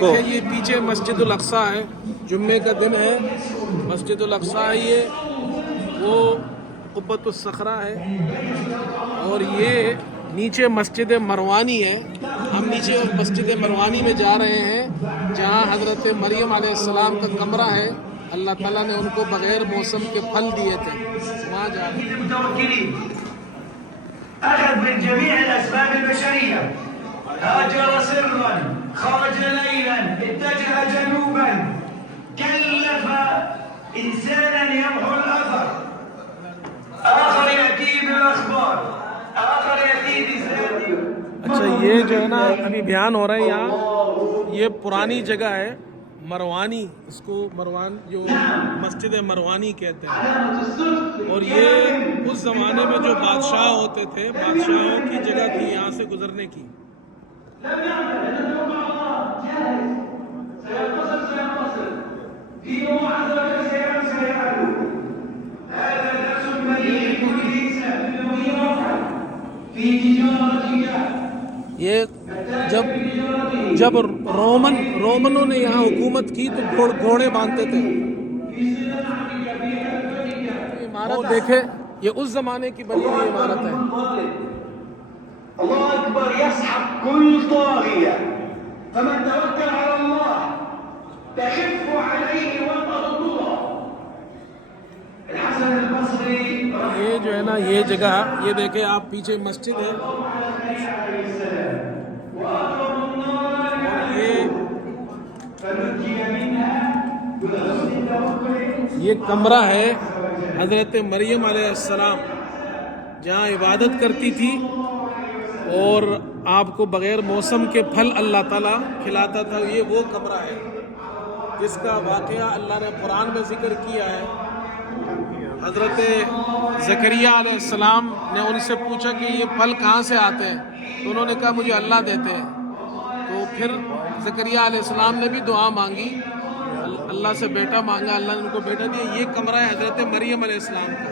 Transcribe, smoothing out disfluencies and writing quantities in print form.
یہ پیچھے مسجد الاقصیٰ ہے، جمعے کا دن ہے، مسجد الاقصیٰ ہے، یہ وہ قبۃ الصخرہ ہے، اور یہ نیچے مسجد مروانی ہے۔ ہم نیچے مسجد مروانی میں جا رہے ہیں، جہاں حضرت مریم علیہ السلام کا کمرہ ہے۔ اللہ تعالیٰ نے ان کو بغیر موسم کے پھل دیے تھے، وہاں جا رہے ہیں۔ أخذ من جميع الأسباب البشرية، هاجر سرا، خرج ليلا، اتجه جنوبا، كلف إنسانا يمحو الأثر، آخر يأتي بالأخبار، آخر يأتي بذاته۔ اچھا، یہ جو ہے نا ابھی بیان ہو رہا ہے یہاں، یہ پرانی جگہ ہے مروانی، اس کو مروان جو مسجد مروانی کہتے ہیں، اور یہ اس زمانے میں جو بادشاہ ہوتے تھے، بادشاہوں کی جگہ تھی یہاں سے گزرنے کی۔ یہ جب رومنوں نے یہاں حکومت کی تو گھوڑے باندھتے تھے۔ عمارت دیکھے، یہ اس زمانے کی بنی ہوئی عمارت ہے۔ الله أكبر، يسحق كل طاغية، فمن توكل على الله تخف عليه وطأ الضرى۔ الحسن البصري یہ جو ہے نا یہ جگہ، یہ دیکھیں آپ پیچھے مسجد ہے، یہ کمرہ ہے حضرت مریم علیہ السلام جہاں عبادت کرتی تھی، اور آپ کو بغیر موسم کے پھل اللہ تعالیٰ کھلاتا تھا۔ یہ وہ کمرہ ہے جس کا واقعہ اللہ نے قرآن میں ذکر کیا ہے۔ حضرت زکریا علیہ السلام نے ان سے پوچھا کہ یہ پھل کہاں سے آتے ہیں، تو انہوں نے کہا مجھے اللہ دیتے ہیں۔ تو پھر زکریا علیہ السلام نے بھی دعا مانگی، اللہ سے بیٹا مانگا، اللہ نے ان کو بیٹا دیا۔ یہ کمرہ ہے حضرت مریم علیہ السلام کا۔